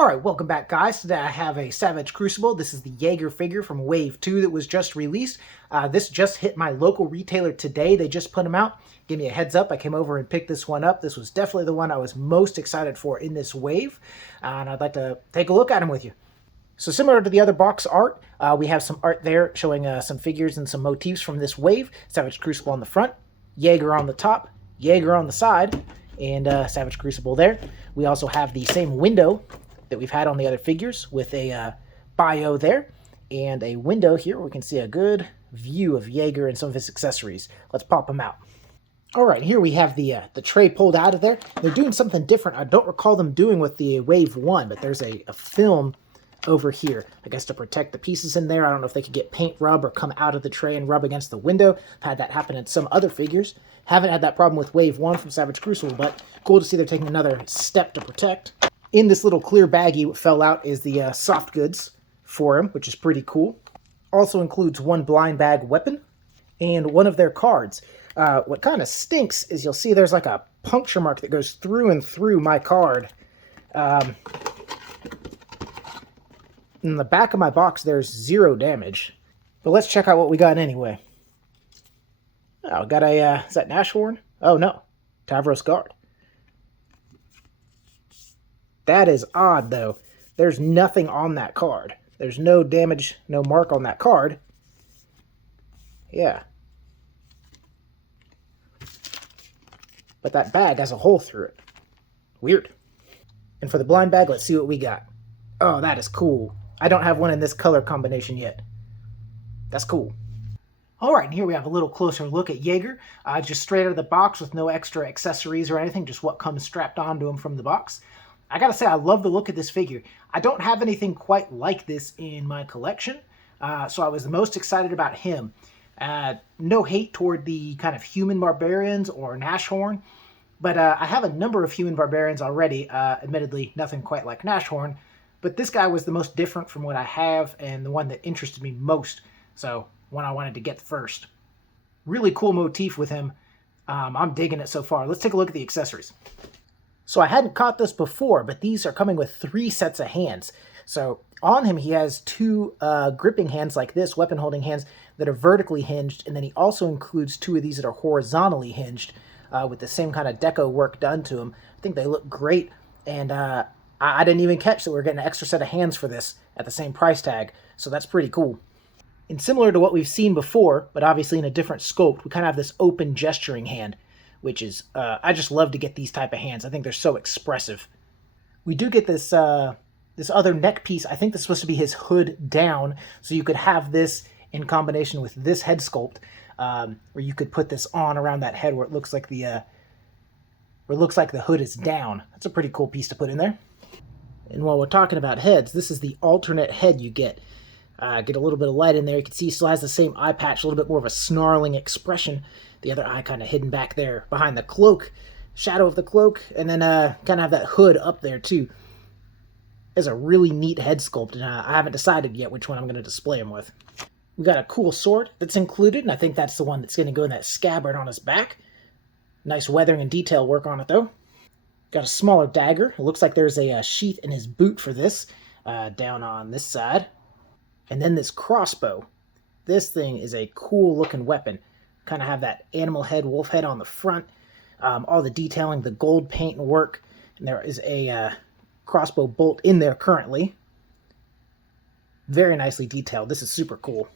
Alright, welcome back guys. Today I have a Savage Crucible. This is the Jaeger figure from Wave 2 that was just released. This just hit my local retailer today. They just put them out. Give me a heads up. I came over and picked this one up. This was definitely the one I was most excited for in this wave. And I'd like to take a look at them with you. So similar to the other box art, we have some art there showing some figures and some motifs from this wave. Savage Crucible on the front, Jaeger on the top, Jaeger on the side, and Savage Crucible there. We also have the same window that we've had on the other figures with a bio there and a window here where we can see a good view of Jaeger and some of his accessories. Let's pop them out. All right, here we have the tray pulled out of there. They're doing something different. I don't recall them doing with the Wave 1, but there's a film over here, I guess, to protect the pieces in there. I don't know if they could get paint rub or come out of the tray and rub against the window. I've had that happen in some other figures. Haven't had that problem with Wave 1 from Savage Crucible, but cool to see they're taking another step to protect. In this little clear baggie, what fell out is the soft goods for him, which is pretty cool. Also includes one blind bag weapon and one of their cards. What kind of stinks is you'll see there's like a puncture mark that goes through and through my card. In the back of my box, there's 0 damage. But let's check out what we got anyway. Oh, got a, is that Nashorn? Oh no, Tavros Guard. That is odd, though. There's nothing on that card. There's no damage, no mark on that card. Yeah. But that bag has a hole through it. Weird. And for the blind bag, let's see what we got. Oh, that is cool. I don't have one in this color combination yet. That's cool. Alright, and here we have a little closer look at Jaeger. Just straight out of the box with no extra accessories or anything, just what comes strapped onto him from the box. I gotta say, I love the look of this figure. I don't have anything quite like this in my collection, so I was the most excited about him. No hate toward the kind of human barbarians or Nashorn, but I have a number of human barbarians already. Admittedly, nothing quite like Nashorn, but this guy was the most different from what I have and the one that interested me most, so one I wanted to get first. Really cool motif with him. I'm digging it so far. Let's take a look at the accessories. So I hadn't caught this before, but these are coming with 3 sets of hands. So on him, he has 2 gripping hands like this, weapon holding hands that are vertically hinged, and then he also includes 2 of these that are horizontally hinged with the same kind of deco work done to them. I think they look great, and I didn't even catch that we were getting an extra set of hands for this at the same price tag, so that's pretty cool. And similar to what we've seen before, but obviously in a different scope, we kind of have this open gesturing hand, which is, I just love to get these type of hands. I think they're so expressive. We do get this this other neck piece. I think this is supposed to be his hood down, so you could have this in combination with this head sculpt, where you could put this on around that head where it looks like the hood is down. That's a pretty cool piece to put in there. And while we're talking about heads, this is the alternate head you get. Get a little bit of light in there. You can see he still has the same eye patch, a little bit more of a snarling expression. The other eye kind of hidden back there behind the cloak, shadow of the cloak, and then kind of have that hood up there too. It's a really neat head sculpt, and I haven't decided yet which one I'm going to display him with. We've got a cool sword that's included, and I think that's the one that's going to go in that scabbard on his back. Nice weathering and detail work on it, though. Got a smaller dagger. It looks like there's a sheath in his boot for this, down on this side. And then this crossbow. This thing is a cool-looking weapon. Kind of have that animal head, wolf head on the front. All the detailing, the gold paint and work. And there is a crossbow bolt in there currently. Very nicely detailed. This is super cool.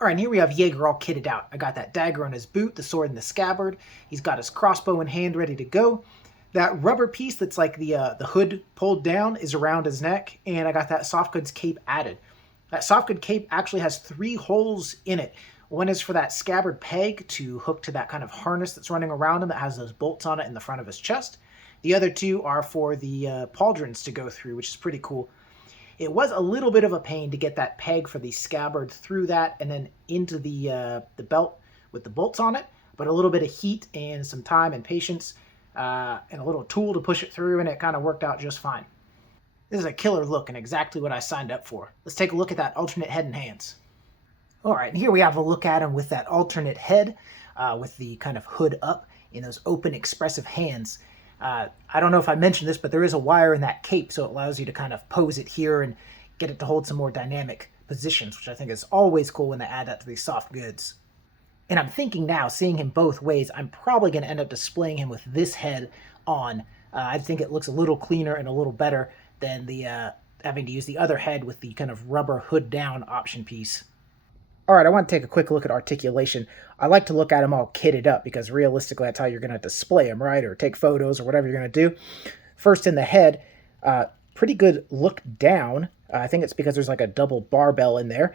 Alright, and here we have Jaeger all kitted out. I got that dagger on his boot, the sword in the scabbard. He's got his crossbow in hand ready to go. That rubber piece that's like the hood pulled down is around his neck. And I got that soft goods cape added. That soft good cape actually has 3 holes in it. One is for that scabbard peg to hook to that kind of harness that's running around him that has those bolts on it in the front of his chest. The other 2 are for the pauldrons to go through, which is pretty cool. It was a little bit of a pain to get that peg for the scabbard through that and then into the belt with the bolts on it, but a little bit of heat and some time and patience and a little tool to push it through, and it kind of worked out just fine. This is a killer look and exactly what I signed up for. Let's take a look at that alternate head and hands. Alright, and here we have a look at him with that alternate head, with the kind of hood up in those open expressive hands. I don't know if I mentioned this, but there is a wire in that cape, so it allows you to kind of pose it here and get it to hold some more dynamic positions, which I think is always cool when they add that to these soft goods. And I'm thinking now, seeing him both ways, I'm probably going to end up displaying him with this head on. I think it looks a little cleaner and a little better than the having to use the other head with the kind of rubber hood down option piece. All right, I want to take a quick look at articulation. I like to look at them all kitted up because realistically that's how you're going to display them, right? Or take photos or whatever you're going to do. First in the head, pretty good look down. I think it's because there's like a double barbell in there.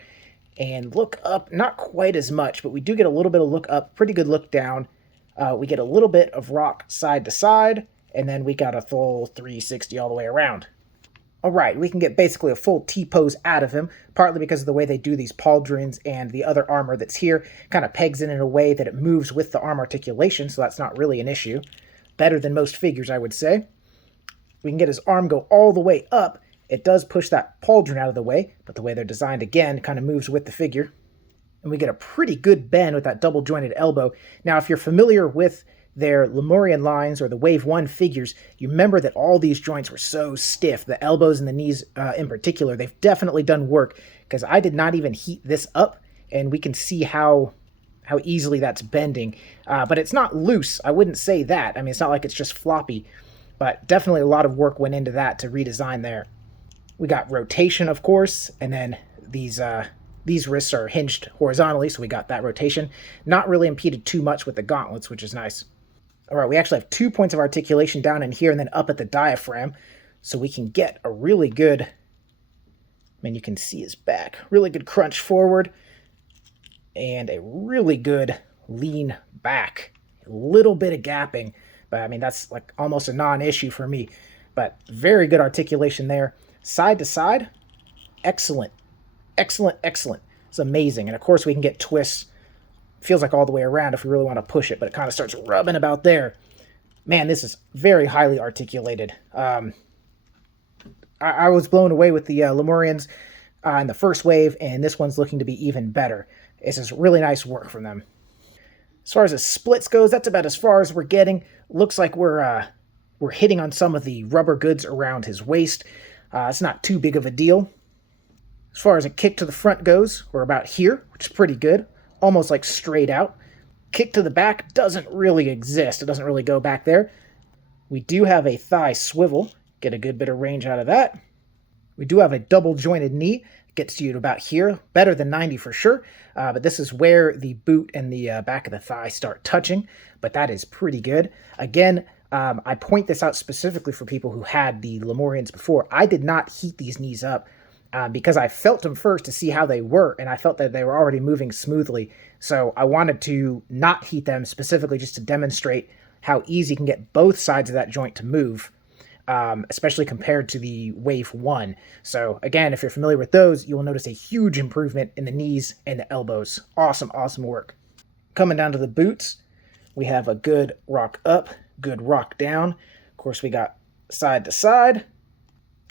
And look up, not quite as much, but we do get a little bit of look up, pretty good look down. We get a little bit of rock side to side, and then we got a full 360 all the way around. All right, we can get basically a full T-pose out of him, partly because of the way they do these pauldrons, and the other armor that's here kind of pegs it in a way that it moves with the arm articulation, so that's not really an issue. Better than most figures, I would say. We can get his arm go all the way up. It does push that pauldron out of the way, but the way they're designed, again, kind of moves with the figure. And we get a pretty good bend with that double-jointed elbow. Now, if you're familiar with their Lemurian lines or the Wave 1 figures, you remember that all these joints were so stiff, the elbows and the knees in particular. They've definitely done work, because I did not even heat this up, and we can see how easily that's bending. But it's not loose, I wouldn't say that. I mean, it's not like it's just floppy, but definitely a lot of work went into that to redesign there. We got rotation, of course, and then these wrists are hinged horizontally, so we got that rotation. Not really impeded too much with the gauntlets, which is nice. All right, we actually have 2 points of articulation down in here and then up at the diaphragm, so we can get a really good, I mean, you can see his back, really good crunch forward, and a really good lean back. A little bit of gapping, but I mean, that's like almost a non-issue for me, but very good articulation there. Side to side, excellent. Excellent, excellent. It's amazing. And of course we can get twists. Feels like all the way around if we really want to push it, but it kind of starts rubbing about there. Man, this is very highly articulated. I was blown away with the Lemurians in the first wave, and this one's looking to be even better. This is really nice work from them. As far as the splits goes, that's about as far as we're getting. Looks like we're hitting on some of the rubber goods around his waist. It's not too big of a deal. As far as a kick to the front goes, we're about here, which is pretty good. Almost like straight out. Kick to the back doesn't really exist. It doesn't really go back there. We do have a thigh swivel. Get a good bit of range out of that. We do have a double jointed knee. Gets you to about here. Better than 90 for sure. But this is where the boot and the back of the thigh start touching. But that is pretty good. Again, I point this out specifically for people who had the Lemurians before. I did not heat these knees up because I felt them first to see how they were, and I felt that they were already moving smoothly. So I wanted to not heat them specifically just to demonstrate how easy you can get both sides of that joint to move, especially compared to the Wave 1. So again, if you're familiar with those, you will notice a huge improvement in the knees and the elbows. Awesome, awesome work. Coming down to the boots, we have a good rock up, good rock down. Of course, we got side to side.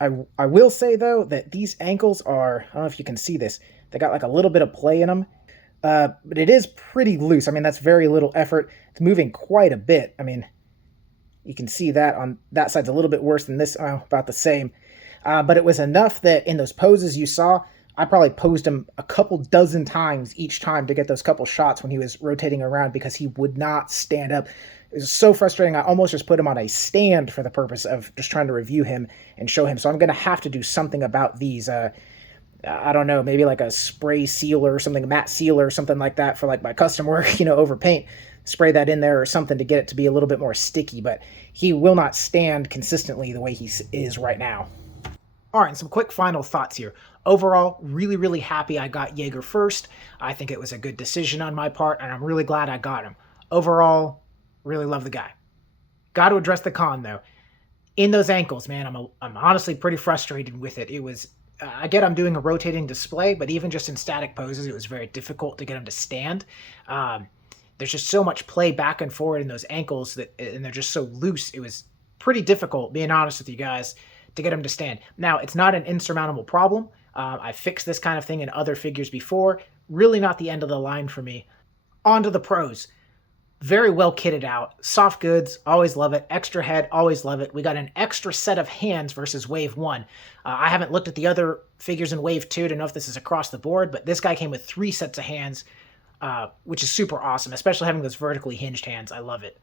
I will say, though, that these ankles are, I don't know if you can see this, they got like a little bit of play in them, but it is pretty loose. I mean, that's very little effort. It's moving quite a bit. I mean, you can see that on that side's a little bit worse than this, about the same. But it was enough that in those poses you saw, I probably posed him a couple dozen times each time to get those couple shots when he was rotating around because he would not stand up. It was so frustrating. I almost just put him on a stand for the purpose of just trying to review him and show him. So I'm going to have to do something about these. I don't know, maybe like a spray sealer or something, matte sealer or something like that for like my custom work, over paint. Spray that in there or something to get it to be a little bit more sticky. But he will not stand consistently the way he is right now. All right, and some quick final thoughts here. Overall, really, really happy I got Jaeger first. I think it was a good decision on my part, and I'm really glad I got him. Overall, really love the guy. Got to address the con, though. In those ankles, man, I'm honestly pretty frustrated with it. It was, I get I'm doing a rotating display, but even just in static poses, it was very difficult to get him to stand. There's just so much play back and forward in those ankles, and they're just so loose. It was pretty difficult, being honest with you guys, to get him to stand. Now, it's not an insurmountable problem. I've fixed this kind of thing in other figures before. Really not the end of the line for me. On to the pros. Very well kitted out. Soft goods, always love it. Extra head, always love it. We got an extra set of hands versus Wave 1. I haven't looked at the other figures in Wave 2 to know if this is across the board, but this guy came with 3 sets of hands, which is super awesome, especially having those vertically hinged hands. I love it.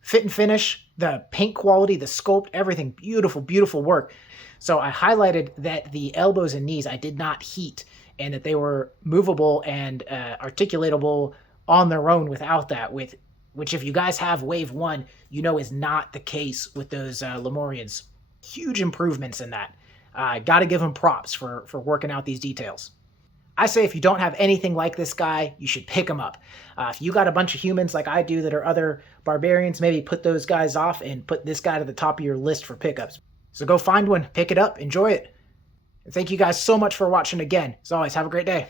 Fit and finish, the paint quality, the sculpt, everything, beautiful, beautiful work. So I highlighted that the elbows and knees I did not heat, and that they were movable and articulatable on their own without that, which if you guys have Wave 1, you know is not the case with those Lemurians. Huge improvements in that. Got to give them props for working out these details. I say if you don't have anything like this guy, you should pick him up. If you got a bunch of humans like I do that are other barbarians, maybe put those guys off and put this guy to the top of your list for pickups. So go find one, pick it up, enjoy it. And thank you guys so much for watching again. As always, have a great day.